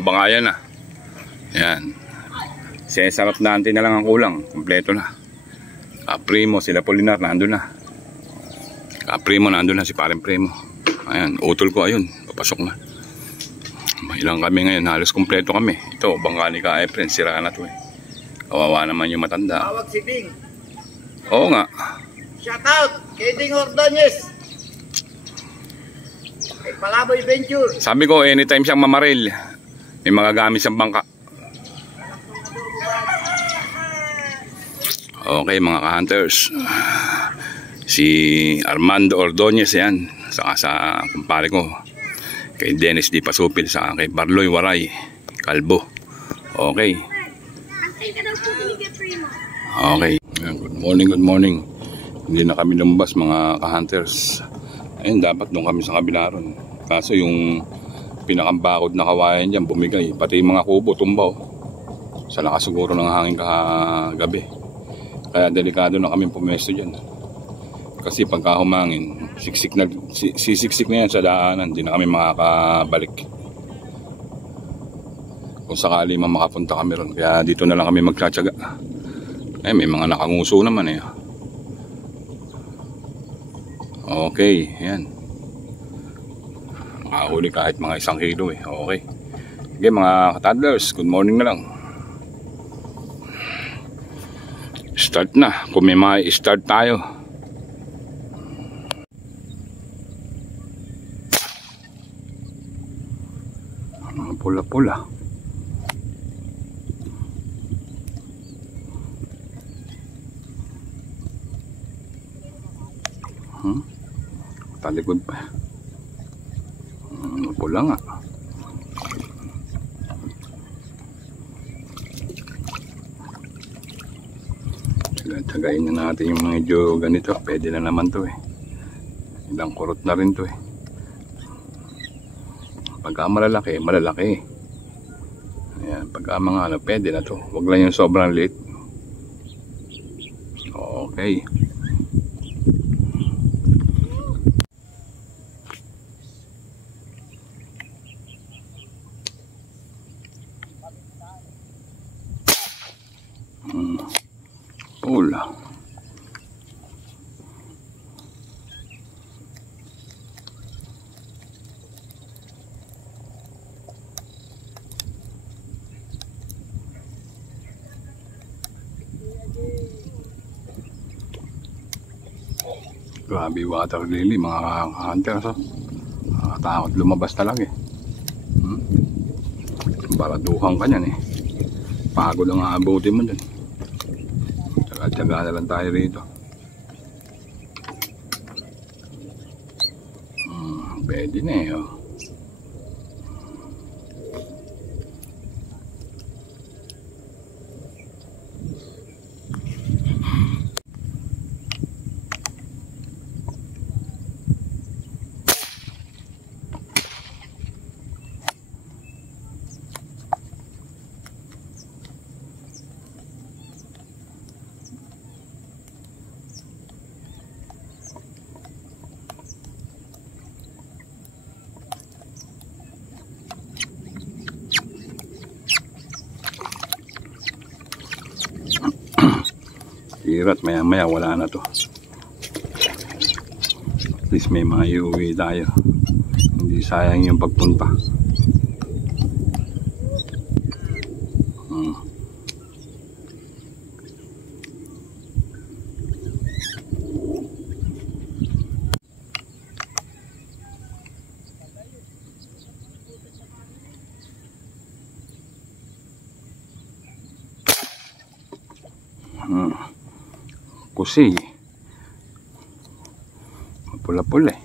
Baka yan na. Yan. Sarap natin na lang ang kulang. Kompleto na. Primo, sila Polinar, nandun na. Primo, nandun na si Pareng Primo. Ayan, utol ko, ayun. Papasok na. Ilang kami ngayon, halos kompleto kami. Ito, bangka ni Ka Efren, sira na to eh. Kawawa naman yung matanda. Tawag si Ding. Oo nga. Shout out kay Ding Ordonez. Kay Palaboy Venture. Sabi ko, anytime siyang mamaril, may magagamit siyang bangka. Okay mga ka-hunters, si Armando Ordonez yan, saka sa kumpare ko, kay Dennis Di Pasupil, saka kay Barloy Waray Kalbo. Okay. Okay. Good morning. Hindi na kami lumabas mga ka-hunters. Ayun, dapat doon kami sa kabila ron. Kaso yung pinakambakod na kawayan dyan bumigay, pati yung mga kubo tumbaw sa lakas siguro ng hangin kagabi. Kaya delikado na kami pumesto dyan. Kasi pagka humangin, sisiksik na yan sa daanan, hindi na kami makakabalik. Kung sakali makapunta kami ron, kaya dito na lang kami magtsatsaga. May mga nakanguso naman eh. Okay, yan. Makahuli kahit mga 1 kilo eh. Okay. Okay mga toddlers, good morning na lang. Start na. Kung may start tayo. Pula-pula. Talikod pa. Pula nga. Tagayin na natin yung medyo ganito. Pwede na naman to eh. Ilang kurot na rin to eh. Pagka malalaki, malalaki. Ayan, pagka mga pwede na to. Huwag lang yung sobrang liit. Okay. Pula. Grabe water lily mga hunters. Takot lumabas talaga eh. Baraduhan ka niyan eh. Pagod ang aabutin mo dun. Tsaga na lang tayo rito. Pwede na eh. Hirat, maya maya wala na to. At least may mga iuwi tayo. Hindi sayang yung pagpunta. Kusi pula-pula eh.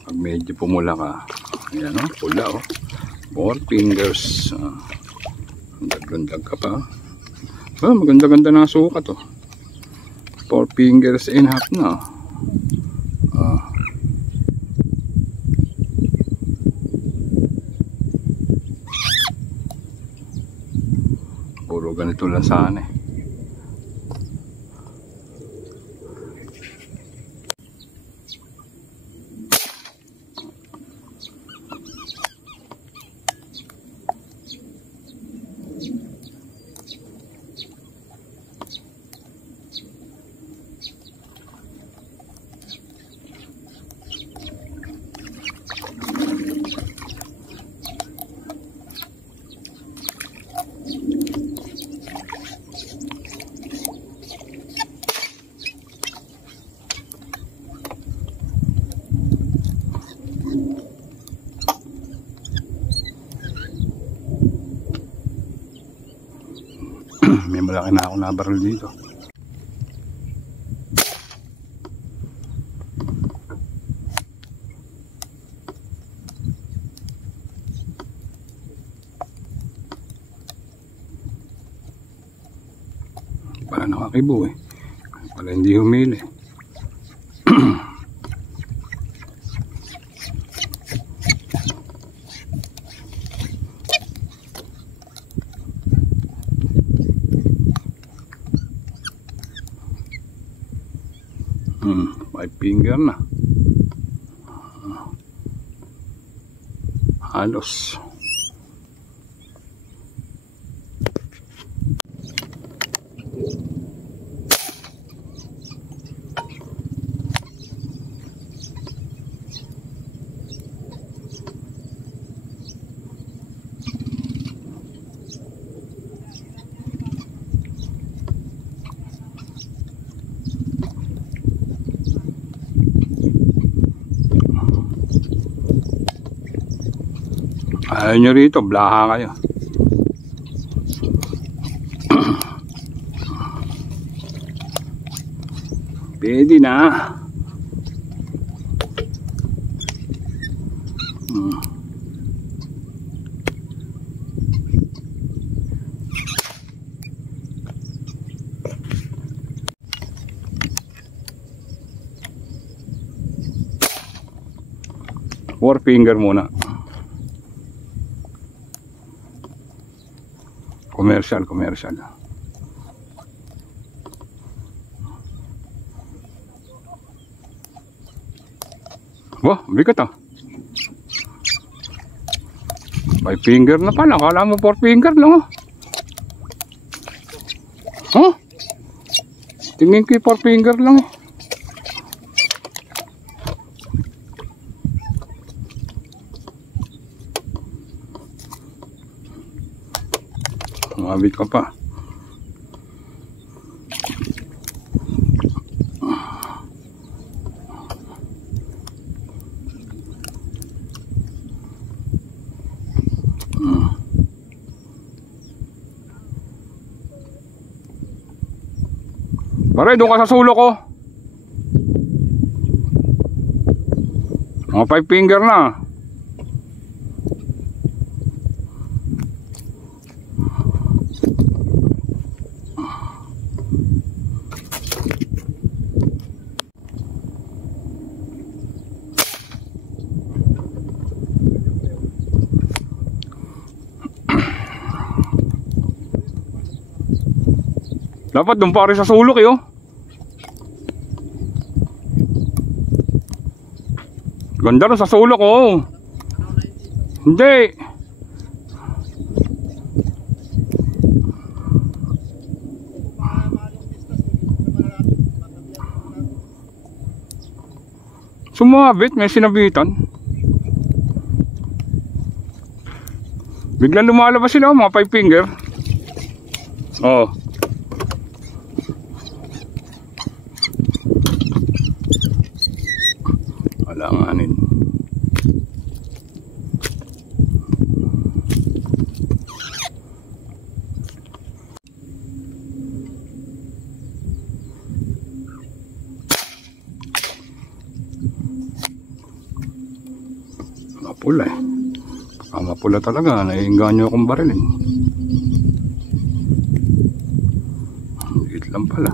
Pag medyo pumula ka, ayan o, pula o, 4 fingers. Dag-dag ka pa. Maganda-ganda na sukat o. 4 fingers and half na. Puro ganito lang sana eh. May malaki na akong nabaril dito. Pala nakakibo eh. Pala hindi humili. Five finger na. Halos. Ayaw nyo rito, blaha kayo. Pwede na. Four finger muna. Commercial. Wah, bigat ah. Five finger na pala. Kala mo four finger lang oh. Huh? Tingin ko four finger lang eh. Mabit ka pa. Pare, doon ka sa sulok ko. Mga five finger na. Dapat doon pare sa sulok eh oh. Ganda rin sa sulok oh. Hindi. Sumabit, may sinabitan. Biglang lumalabas sila oh, mga five finger. Oh. Alanganin. Mapula eh. Mapula talaga, naiinganyo akong barilin. Liit lang pala.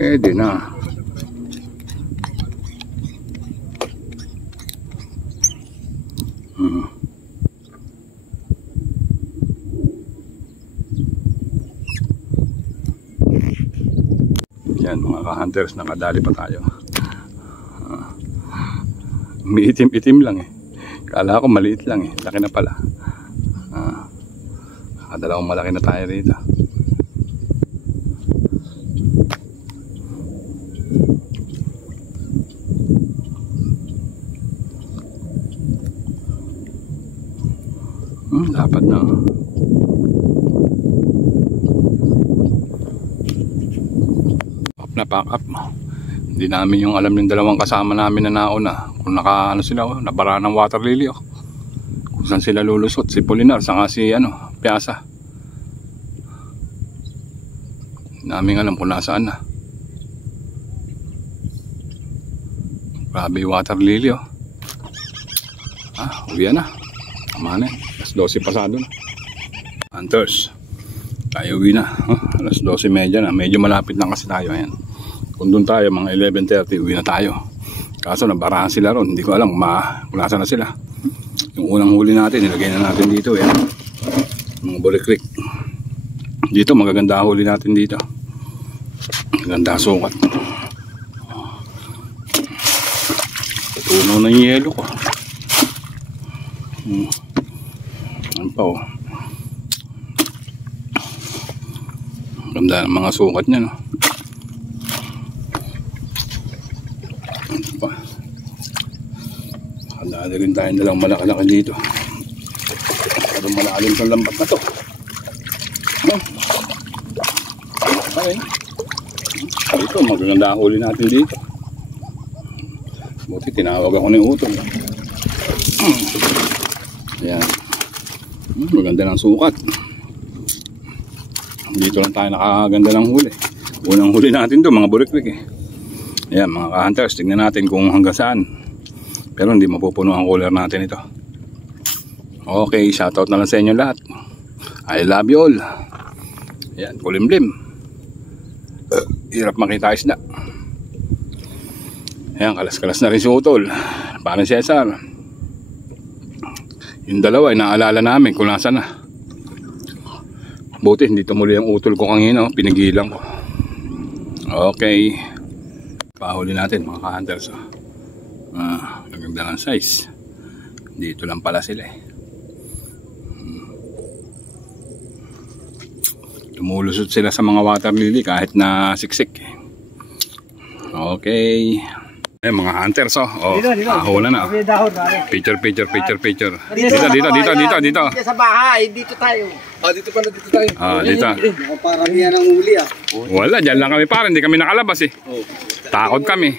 Pwede na. Yan mga ka-hunters, nakadali pa tayo. May itim-itim lang eh. Kala ko maliit lang eh. Laki na pala. Nakadalawang malaki na tayo rito. Dapat na. Pack up. Hindi namin yung alam yung dalawang kasama namin na nauna. Kung naka ano sila, nabara ng water lily kung saan sila lulusot, si Polinar saka si Piazza. Hindi namin alam kung nasaan na. Grabe yung water lily uwi na. Tama na, alas 12 pasado na. Hunters, tayo uwi na. Alas 12:30 na, medyo malapit lang kasi tayo. Ayan. Kung doon tayo mga 11:30 uwi na tayo. Kaso nabarahan sila ron, hindi ko alam kung nasaan na sila. Yung unang huli natin nilagay na natin dito. Ayan. Mga bulikrek. Dito magaganda huli natin dito. Maganda sukat. Tunaw na yung yelo ko. Ano pa ganda ng mga sukat niya, no? Ano pa? Nakadali rin tayo nalang malaki-laki dito. Masyadong malalim sa lambat na to. Okay. Dito magaganda huli natin dito. Buti tinawag ako ng utol. Ayan. Maganda ng sukat. Dito lang tayo nakaganda ng huli. Unang huli natin doon mga bulikrek eh. Ayan mga ka-hunters, tignan natin kung hanggang saan. Pero hindi mapupuno ang cooler natin ito. Okay, shoutout na lang sa inyo lahat. I love you all. Ayan, kulimlim. Hirap makita isda. Ayan, kalas-kalas na rin si utol. Parang Cesar. Yung dalawa ay naalala namin kung nasa na. Buti hindi tumuloy ang utol ko kanina, pinigilan ko. Okay. Pahuli natin mga ka-hunters. Naganda ng size. Dito lang pala sila eh. Tumulusot sila sa mga water lily kahit na siksik. Okay. Mga hunters hula na. Picture. Dito. Sa bahay, dito tayo. Dito pala, dito tayo. Dito. Parang yan ang uli Wala, dyan lang kami parang hindi kami nakalabas eh. Takot kami.